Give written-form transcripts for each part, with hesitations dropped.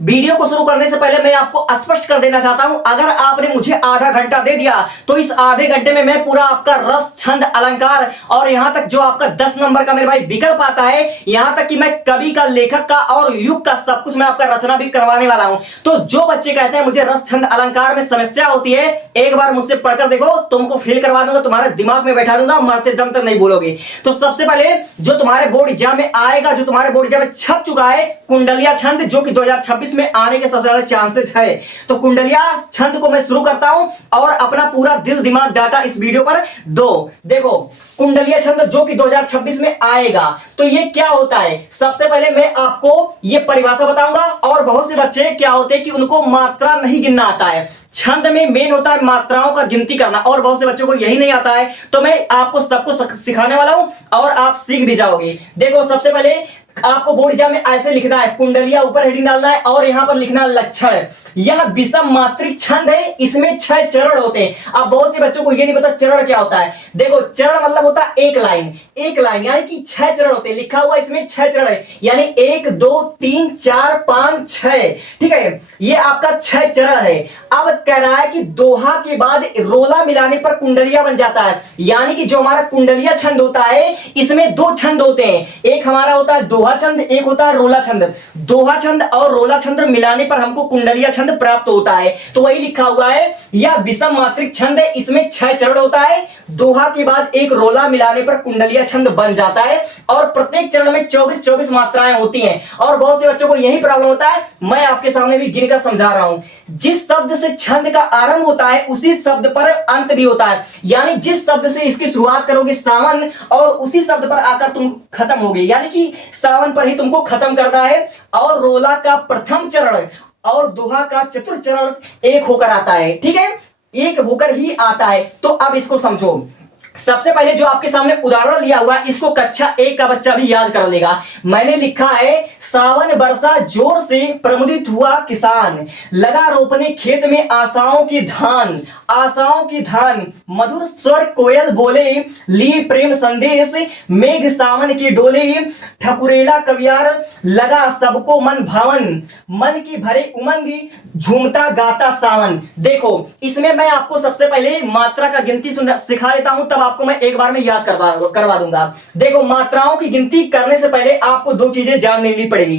Video को शुरू करने से पहले मैं आपको स्पष्ट कर देना चाहता हूं, अगर आपने मुझे आधा घंटा दे दिया तो इस आधे घंटे में मैं पूरा आपका रस, छंद, अलंकार और यहां तक जो आपका 10 नंबर का मेरे भाई विकल्प आता है, यहां तक कि मैं कवि का, लेखक का और युग का सब कुछ मैं आपका रचना भी करवाने वाला हूं। तो जो बच्चे कहते हैं मुझे रस, छंद, अलंकार में समस्या होती है, एक बार मुझसे पढ़कर देखो, तुमको फेल करवा दूंगा, तुम्हारे दिमाग में बैठा दूंगा, मरते दम तक नहीं भूलोगे। तो सबसे पहले जो तुम्हारे बोर्ड एग्जाम में आएगा, जो तुम्हारे बोर्ड एग्जाम में छप चुका है, कुंडलिया छंद, जो कि 2026 में आने के सबसे ज्यादा चांसेस है। तो कुंडलिया छंद को मैं शुरू करता हूं और अपना पूरा दिल दिमाग डाटा इस वीडियो पर दो। देखो कुंडलिया छंद जो कि 2026 में आएगा, तो ये क्या होता है, सबसे पहले मैं आपको ये परिभाषा बताऊंगा। और बहुत से बच्चे क्या होते हैं कि उनको मात्रा नहीं गिनना आता है, छंद में मेन होता है मात्राओं का गिनती करना, और बहुत से बच्चों को यही नहीं आता है। तो मैं आपको सब कुछ सिखाने वाला हूं और आप सीख भी जाओगे। देखो सबसे पहले आपको बोर्ड एग्जाम में ऐसे लिखना है, कुंडलिया ऊपर हेडिंग डालना है और यहां पर लिखना लक्षण। यह विषम मात्रिक छंद है, इसमें 6 चरण होते हैं। अब बहुत से बच्चों को ये नहीं पता चरण क्या होता है। देखो चरण मतलब होता है एक लाइन, एक लाइन यानी कि 6 चरण होते हैं, लिखा हुआ इसमें 6 चरण है, यानी 1 2 3 4 5 6, ठीक है, ये आपका 6 चरण है। अब कह रहा है कि दोहा के बाद रोला मिलाने पर कुंडलिया बन जाता है, यानी कि जो हमारा कुंडलिया छंद होता है इसमें 2 छंद होते हैं, एक हमारा होता है दोहा छंद, एक होता है रोला छंद। दोहा छंद और रोला छंद मिलाने पर हमको कुंडलिया छंद प्राप्त होता है। तो वही लिखा हुआ है, यह विषम मात्रिक छंद है, इसमें 6 चरण होता है, दोहा के बाद एक रोला मिलाने पर कुंडलिया छंद बन जाता है, और प्रत्येक चरण में 24 मात्राएं होती हैं। और बहुत से बच्चों को यही प्रॉब्लम होता है, मैं आपके सामने भी गिनकर समझा रहा हूं। जिस शब्द से छंद का आरंभ होता है उसी शब्द पर अंत भी होता है, यानी जिस शब्द से इसकी शुरुआत करोगे सावन, और उसी शब्द पर आकर तुम खत्म होगे, यानी कि सावन पर ही तुमको खत्म करना है। और रोला का प्रथम चरण और दोहा का चतुर्थ चरण एक होकर आता है, ठीक है, एक होकर ही आता है। तो अब इसको समझो। सबसे पहले जो आपके सामने उदाहरण लिया हुआ है, इसको कक्षा 1 का बच्चा भी याद कर लेगा। मैंने लिखा है, सावन बरसा जोर से प्रमुदित हुआ किसान, लगा रोपने खेत में आशाओं की धान, आशाओं की धान, मधुर स्वर कोयल बोले, लिए प्रेम संदेश, मेघ सावन की डोले, ठकुरेला कवियार, लगा सबको मन भावन, मन की भरे उमंग, झूमता गाता सावन। देखो इसमें मैं आपको सबसे पहले मात्रा का गिनती सिखा देता हूं, तब आपको मैं एक बार में याद करवा दूंगा। देखो मात्राओं की गिनती करने से पहले आपको 2 चीजें जान लेनी पड़ेगी।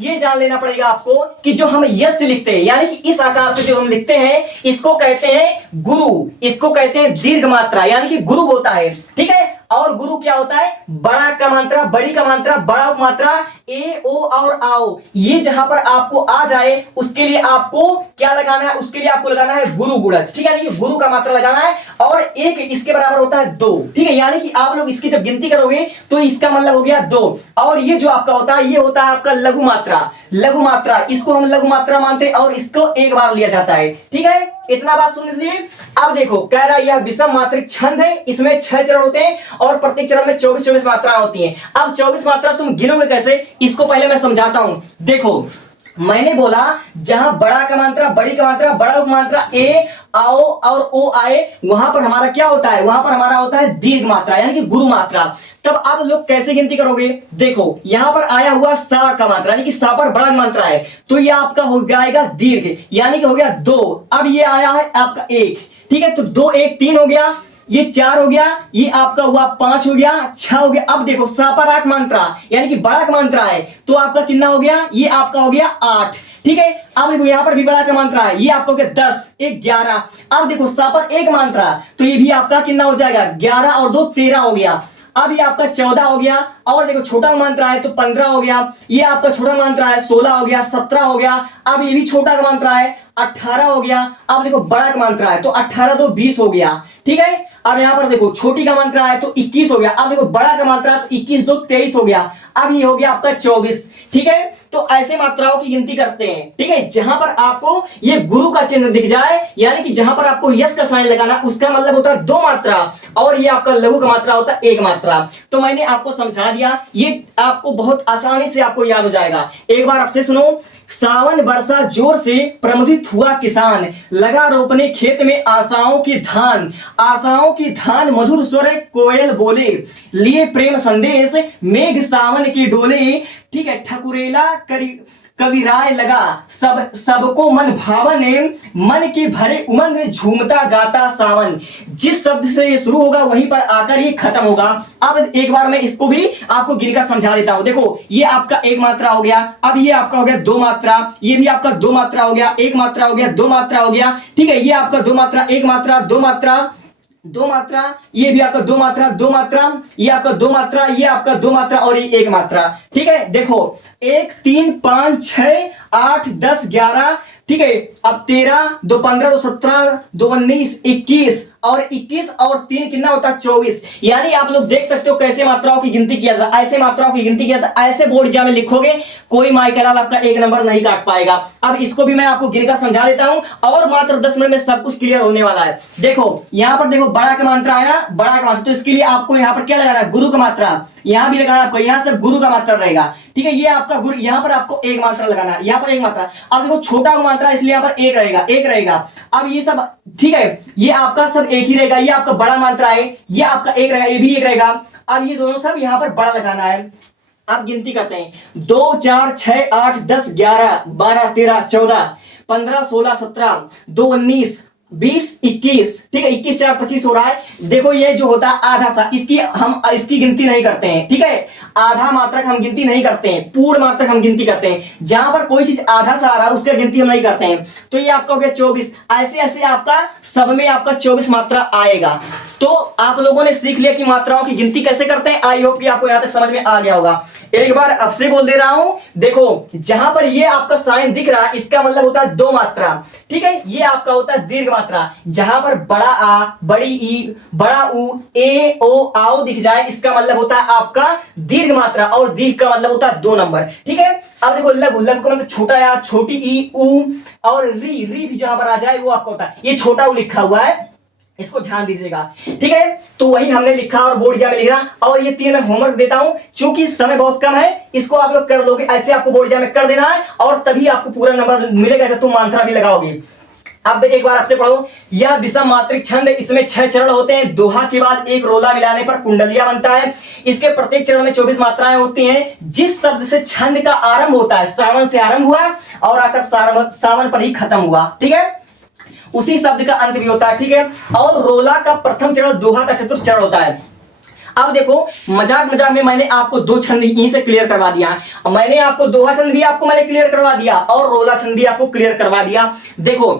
ये जान लेना पड़ेगा आपको कि जो हम यस लिखते हैं, यानी कि इस आकार से जो हम लिखते हैं, इसको कहते हैं गुरु, इसको कहते हैं दीर्घ मात्रा, यानी कि गुरु होता है, ठीक है। और गुरु क्या होता है, बड़ा का मात्रा, बड़ी का मात्रा, बड़ा मात्रा, ए ओ और आओ, ये जहां पर आपको आ जाए उसके लिए आपको क्या लगाना है, उसके लिए आपको लगाना है गुरु गुणज, ठीक है, यानी गुरु का मात्रा लगाना है, और एक इसके बराबर होता है 2, ठीक है, यानी कि आप लोग इसकी जब गिनती करोगे तो इसका मतलब हो गया 2। और ये जो आपका होता है, ये होता है आपका लघु मात्रा, लघु मात्रा, इसको हम लघु मात्रा मानते हैं और इसको एक बार लिया जाता है, ठीक है। इतना बात सुन लीजिए। अब देखो कह रहा है यह विषम मात्रिक छंद है, इसमें 6 चरण होते हैं और प्रत्येक चरण में 24 मात्रा होती है। अब 24 मात्रा तुम गिनोगे कैसे, इसको पहले मैं समझाता हूं। देखो मैंने बोला जहां बड़ा का मात्रा, बड़ी का मात्रा, बड़ा मात्रा, ए आओ और ओ आए, वहां पर हमारा क्या होता है, वहां पर हमारा होता है दीर्घ मात्रा, यानी कि गुरु मात्रा। तब आप लोग कैसे गिनती करोगे, देखो यहां पर आया हुआ सा का मात्रा, यानी कि सा पर बड़ा मात्रा है, तो ये आपका हो जाएगा दीर्घ, यानी कि हो गया 2। अब ये आया है आपका 1, ठीक है, तो 2 1 3 हो गया, ये 4 हो गया, ये आपका हुआ 5 हो गया, 6 हो गया। अब देखो सापराक मात्रा यानी कि बड़ा का मात्रा है, तो आपका कितना हो गया, ये आपका हो गया 8, ठीक है। अब देखो यहां पर भी बड़ा का मात्रा है, ये आपका हो गया 10 1 11। अब देखो सापर एक मात्रा, तो ये भी आपका कितना हो जाएगा, 11 और 2 13 हो गया। अब ये आपका 14 हो गया, और देखो छोटा मात्रा है तो 15 हो गया, ये आपका छोटा मात्रा है 16 हो गया, 17 हो गया। अब ये भी छोटा का मात्रा है 18 हो गया। अब देखो बड़ा का मात्रा है तो 18 2 20 हो गया, ठीक है। अब यहां पर देखो छोटी का मात्रा है तो 21 हो गया। अब देखो बड़ा का मात्रा है तो 21 2 23 हो गया। अब ये हो गया आपका 24, ठीक है। तो ऐसे मात्राओं की गिनती करते हैं, ठीक है। जहां पर आपको ये गुरु का चिन्ह दिख जाए, यानी कि जहां पर आपको यस का साइन लगाना, उसका मतलब होता है 2 मात्रा, और ये आपका लघु का मात्रा होता है 1 मात्रा। तो मैंने आपको समझा दिया, ये आपको बहुत आसानी से आपको याद हो जाएगा। एक बार आपसे सुनो, सावन बरसा जोर से प्रमुदित हुआ किसान, लगा रोपने खेत में आशाओं की धान, आशाओं की धान, मधुर स्वर कोयल बोले, लिए प्रेम संदेश, मेघ सावन की डोले, ठीक है, ठकुरेला कविराय लगा सब सबको मन भावन, मन के भरे उमंग झूमता गाता सावन। जिस शब्द से ये शुरू होगा वहीं पर आकर ये खत्म होगा। अब एक बार मैं इसको भी आपको गिनकर समझा देता हूं। देखो ये आपका एक मात्रा हो गया, अब ये आपका हो गया दो मात्रा, ये भी आपका दो मात्रा हो गया, एक मात्रा हो गया, दो मात्रा हो गया, ठीक है। ये आपका दो मात्रा, एक मात्रा, दो मात्रा, दो मात्रा, ये भी आपका दो मात्रा, दो मात्रा, ये आपका दो मात्रा, ये आपका दो मात्रा और ये एक मात्रा, ठीक है। देखो 1 3 5 6 8 10 11, ठीक है। अब 13 2 15 2 17 2 19 21 और 21 और 3 कितना होता है 24। यानी आप लोग देख सकते हो कैसे मात्राओं की गिनती किया था, ऐसे मात्राओं की गिनती किया था, ऐसे बोर्ड एग्जाम में लिखोगे कोई माइकलाल आपका एक नंबर नहीं काट पाएगा। अब इसको भी मैं आपको गिनकर समझा देता हूं और मात्र 10 मिनट में सब कुछ क्लियर होने वाला है। देखो यहां पर देखो बड़ा का मात्रा है ना, बड़ा का मात्रा, तो इसके लिए आपको यहां पर क्या लगाना है, गुरु का मात्रा, यहां भी लगाना आपको, यहां से गुरु का मात्रा रहेगा, ठीक है। ये आपका गुरु, यहां पर आपको एक मात्रा लगाना है, यहां पर एक मात्रा। अब देखो छोटा का मात्रा इसलिए यहां पर एक रहेगा, एक रहेगा। अब ये सब ठीक है, ये आपका सब एक ही रहेगा, ये आपका बड़ा मात्रा है, ये आपका एक रहेगा, ये भी एक रहेगा। अब ये दोनों सब यहां पर बड़ा लगाना है। अब गिनती करते हैं 2 4 6 8 10 11 12 13 14 15 16 17 2 19 20 21, ठीक है। 21 4 25 हो रहा है। देखो ये जो होता है आधा सा, इसकी गिनती नहीं करते हैं, ठीक है। आधा मात्रक हम गिनती नहीं करते हैं, पूर्ण मात्रक हम गिनती करते हैं। जहां पर कोई चीज आधा सा आ रहा है उसका गिनती हम नहीं करते हैं। तो ये आपका हो गया 24। ऐसे ऐसे आपका सब में आपका 24 मात्रा आएगा। तो आप लोगों ने सीख लिया कि मात्राओं की गिनती कैसे करते हैं। आई होप कि आपको यहां तक समझ में आ गया होगा। एक बार अब से बोल दे रहा हूं, देखो जहां पर ये आपका साइन दिख रहा है इसका मतलब होता है दो मात्रा, ठीक है। ये आपका होता है दीर्घ मात्रा। जहां पर बड़ा आ, बड़ी ई, बड़ा उ, ए ओ आओ दिख जाए इसका मतलब होता है आपका दीर्घ मात्रा, और दीर्घ का मतलब होता है दो नंबर, ठीक है। अब देखो लघु, लघु का मतलब छोटा या, छोटी ई उ, और री, री भी जहां पर आ जाए वो आपका होता है, ये छोटा उ लिखा हुआ है, इसको ध्यान दीजिएगा, ठीक है। तो वही हमने लिखा और बोर्ड एग्जाम में लिख रहा। और ये 3 मैं होमवर्क देता हूं, क्योंकि समय बहुत कम है, इसको आप लोग कर लोगे, ऐसे आपको बोर्ड एग्जाम में कर देना है और तभी आपको पूरा नंबर मिलेगा जब तुम मात्रा भी लगाओगे। अब एक बार आपसे पढ़ो, यह विषम मात्रिक छंद, इसमें 6 चरण होते हैं। दोहा के बाद एक रोला मिलाने पर कुंडलिया बनता है। इसके प्रत्येक चरण में 24 मात्राएं होती हैं। जिस शब्द से छंद का आरंभ होता है, श्रावण से आरंभ हुआ और आकर सावन पर ही खत्म हुआ, ठीक है, उसी शब्द का अंत भी होता है, ठीक है। और रोला का प्रथम चरण, दोहा का चतुर्थ चरण होता है। अब देखो मजाक मजाक में मैंने आपको दो छंद यहीं से क्लियर करवा दिया। मैंने आपको दोहा छंद भी आपको मैंने क्लियर करवा दिया और रोला छंद भी आपको क्लियर करवा दिया। देखो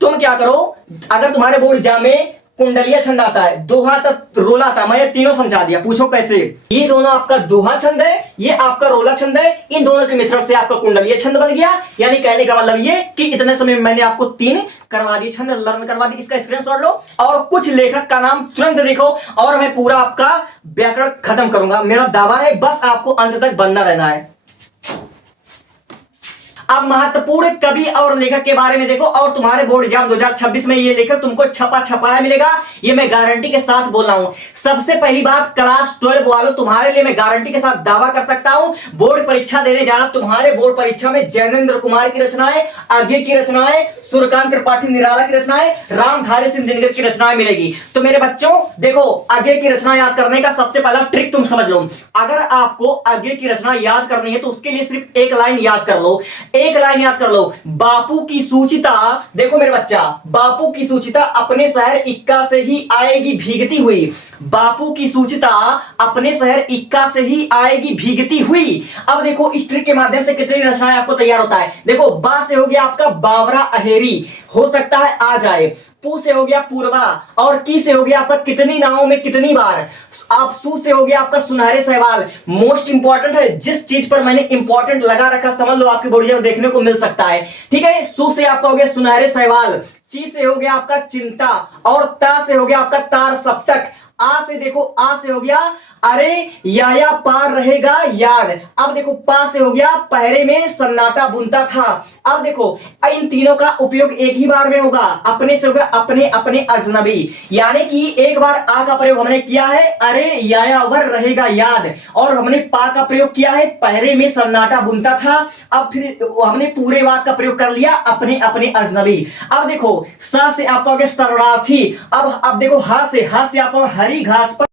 तुम क्या करो, अगर तुम्हारे बोर्ड एग्जाम में कुंडलिया छंद आता है, दोहा तक रोला आता है, मैंने तीनों समझा दिया। पूछो कैसे। ये दोनों आपका दोहा छंद है, ये आपका रोला छंद है, इन दोनों के मिश्रण से आपका कुंडलिया छंद बन गया। यानी कहने का मतलब ये कि इतने समय में मैंने आपको 3 करवा दिए, छंद लर्न करवा दी। इसका स्क्रीनशॉट लो और कुछ लेखक का नाम तुरंत देखो और मैं पूरा आपका व्याकरण खत्म करूंगा। मेरा दावा है, बस आपको अंत तक बनना रहना है। अब महत्वपूर्ण कवि और लेखक के बारे में देखो, और तुम्हारे बोर्ड एग्जाम 2026 में ये लेखक तुमको छपा छपाया मिलेगा, ये मैं गारंटी के साथ बोल रहा हूं। सबसे पहली बात, क्लास 12 वालों तुम्हारे लिए मैं गारंटी के साथ दावा कर सकता हूं, बोर्ड परीक्षा देने जाना, तुम्हारे बोर्ड परीक्षा में जैनेन्द्र कुमार की रचनाएं, आगे की रचनाएं, सूर्यकांत त्रिपाठी निराला की रचनाएं, रामधारी सिंह दिनकर की रचनाएं मिलेगी। तो मेरे बच्चों देखो, आगे की रचना याद करने का सबसे पहला ट्रिक तुम समझ लो। अगर आपको आगे की रचना याद करनी है तो उसके लिए सिर्फ एक लाइन याद कर लो, एक लाइन याद कर लो। बापू की सूचिता, देखो मेरे बच्चा, बापू की सूचिता अपने शहर इक्का से ही आएगी भीगती हुई। बापू की सूचिता अपने शहर इक्का से ही आएगी भीगती हुई। अब देखो इस ट्रिक के माध्यम से कितनी रचनाएं आपको तैयार होता है। देखो बा से हो गया आपका बावरा अहेरी, हो सकता है आ जाए। पू से हो गया पूर्वा, और की से हो गया आपका कितनी नावों में कितनी बार। आप सू से हो गया आपका सुनहरे सवाल। मोस्ट इंपॉर्टेंट है, जिस चीज पर मैंने इंपॉर्टेंट लगा रखा समझ लो आपके बोर्ड में देखने को मिल सकता है, ठीक है। सू से आपका हो गया सुनहरे सवाल, ची से हो गया आपका चिंता, और ता से हो गया आपका तार सप्तक। आ से देखो, आ से हो गया अरे या पार रहेगा याद। अब देखो पा से हो गया पहरे में सन्नाटा बुनता था। अब देखो इन तीनों का उपयोग एक ही बार में होगा। अपने से होगा अपने अपने अजनबी, यानी कि एक बार आ का प्रयोग हमने किया है अरे यायावर रहेगा याद, और हमने पा का प्रयोग किया है पहरे में सन्नाटा बुनता था। अब फिर हमने पूरे वाक्य का प्रयोग कर लिया अपने अपने अजनबी। अब देखो सा से आपका हो गया शरणार्थी। अब देखो हा से आपका हरी घास पर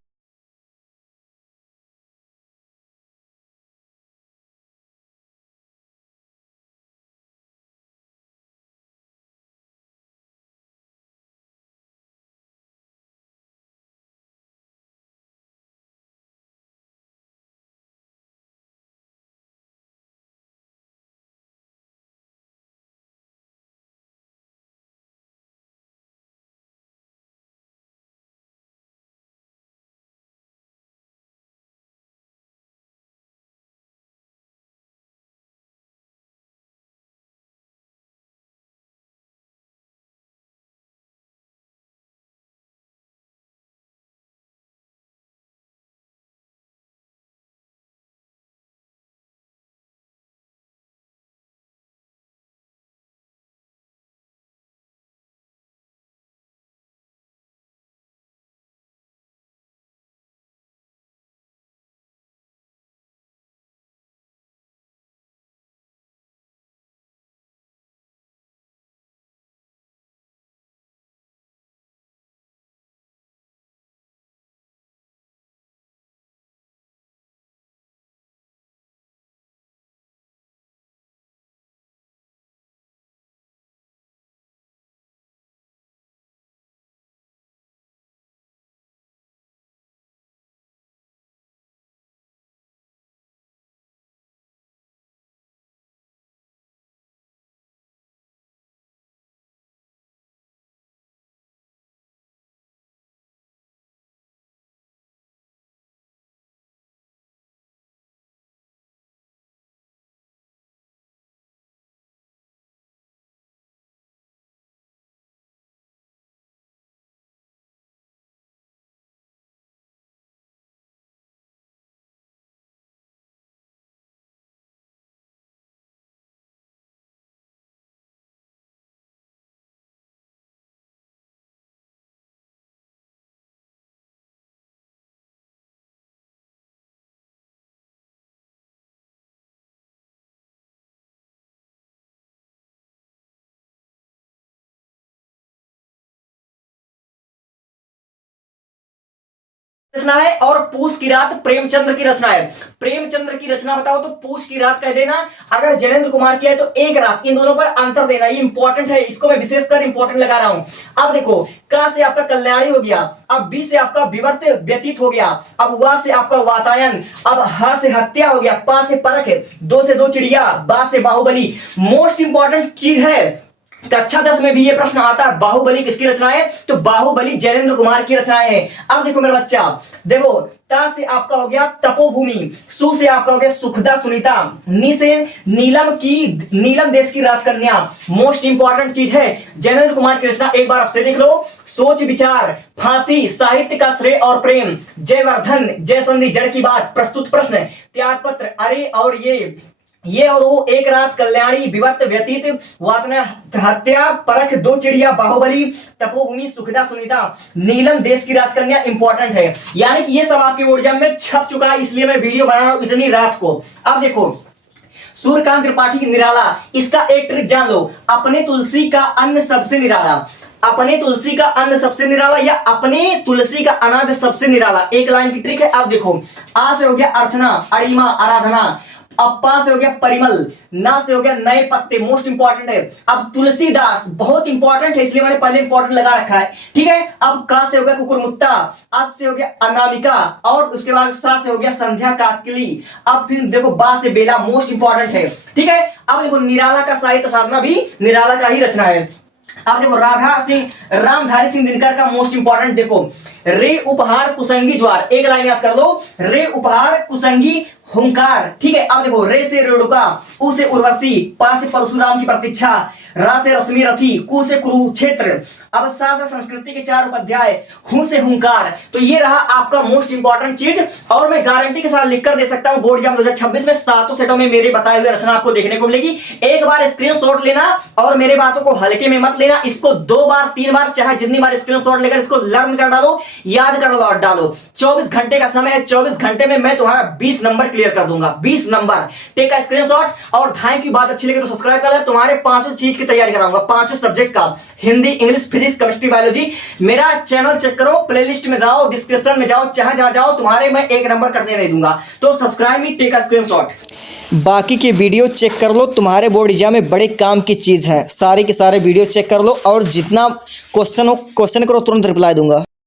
रचना है और पूस की रात प्रेमचंद्र की रचना है। प्रेमचंद्र की रचना बताओ तो पूस की रात कह देना, अगर जयेंद्र कुमार की है तो एक रात, इन दोनों पर अंतर देना, ये इंपॉर्टेंट है, इसको मैं विशेषकर इंपॉर्टेंट लगा रहा हूं। अब देखो, का से आपका कल्याणी हो गया, अब बी से आपका विवर्त व्यतीत हो गया, अब वा से आपका वातायन, अब हा से हत्या हो गया, पा से परख, दो से दो चिड़िया, बा से बाहुबली। मोस्ट इंपॉर्टेंट चीज है, कक्षा 10 में भी ये प्रश्न आता है, बाहुबली किसकी रचना है? तो बाहुबली जयेंद्र कुमार की रचनाएं हैं। अब देखो मेरा बच्चा, देखो ता से आपका हो गया तपोभूमि, सु से आपका हो गया सुखदा सुनीता, नी से नीलम देश की राजकन्या। मोस्ट इंपॉर्टेंट चीज है, जयेंद्र कुमार की रचना एक बार आपसे देख लो, सोच विचार, फांसी, साहित्य का श्रेय और प्रेम, जयवर्धन, जय संधि, जड़ की बात, प्रस्तुत प्रश्न, त्यागपत्र, अरे और ये और वो, एक रात, कल्याणी, विवर्त व्यतीत, वातना, हत्या, परख, दो चिड़िया, बाहुबली, तपोभूमि, सुखदा सुनीता, नीलम देश की राजकन्या इंपॉर्टेंट है। यानी कि ये सब आपके बोर्ड एग्जाम में छप चुका है, इसलिए मैं वीडियो बना रहा हूं इतनी रात को। अब देखो, सूर्यकांत त्रिपाठी की निराला, इसका एक ट्रिक जान लो, अपने तुलसी का अन्न सबसे निराला, अपने तुलसी का अन्न सबसे निराला या अपने तुलसी का अनाज सबसे निराला, एक लाइन की ट्रिक है। अब देखो, आ से हो गया अर्चना, अरिमा, आराधना, अप्पा से हो गया परिमल, ना से हो गया नए पत्ते, मोस्ट इंपॉर्टेंट है। अब तुलसीदास बहुत इंपॉर्टेंट है, इसलिए मैंने पहले इंपॉर्टेंट लगा रखा है, ठीक है। अब का से हो गया कुकुरमुत्ता, आज से हो गया अनामिका, और उसके बाद सा से हो गया संध्या काकली। अब फिर देखो बा से बेला, मोस्ट इंपॉर्टेंट है, ठीक है। अब देखो निराला का साहित्य साधना भी निराला का ही रचना है। अब देखो राधा सिंह, रामधारी सिंह दिनकर का मोस्ट इंपॉर्टेंट, देखो रे उपहार कुसंगी ज्वार, एक लाइन याद कर लो, रे उपहार कुसंगी हुंकार, ठीक है। अब देखो, रे से रेणुका, उ से उर्वशी, पा से परशुराम की प्रतीक्षा, रा से रश्मि रथी, कु से कुरुक्षेत्र, अब सा से संस्कृति के 4 उपाध्याय, हूं से हुंकार। तो ये रहा आपका मोस्ट इंपॉर्टेंट चीज, और मैं गारंटी के साथ लिख कर दे सकता हूं, बोर्ड एग्जाम 2026 में 7 सेटों में मेरे बताए हुए रचना आपको देखने को मिलेगी। एक बार स्क्रीनशॉट लेना और मेरे बातों को हल्के में मत लेना, इसको 2 बार 3 बार चाहे जितनी बार स्क्रीनशॉट लेकर इसको लर्न कर डालो, याद कर लो, डालो। 24 घंटे का समय है, 24 घंटे में मैं तुम्हारा 20 नंबर क्लियर कर दूंगा, 20 नंबर। टेक का स्क्रीनशॉट, और थैंक यू, बात अच्छी लगी तो सब्सक्राइब कर ले। तुम्हारे 5 चीज की तैयारी कराऊंगा, 5 सब्जेक्ट का, Hindi, English, physics, chemistry, biology. मेरा चैनल चेक करो, प्लेलिस्ट में जाओ, डिस्क्रिप्शन में जाओ, जहां जाओ, तुम्हारे मैं 1 नंबर करने नहीं दूंगा। तो सब्सक्राइब मी, टेक का स्क्रीनशॉट। बाकी के वीडियो चेक कर लो, तुम्हारे बोर्ड एग्जाम में बड़े काम की चीज़ है, सारे के सारे वीडियो चेक कर लो, और जितना क्वेश्चन हो क्वेश्चन करो, तुरंत रिप्लाई दूंगा।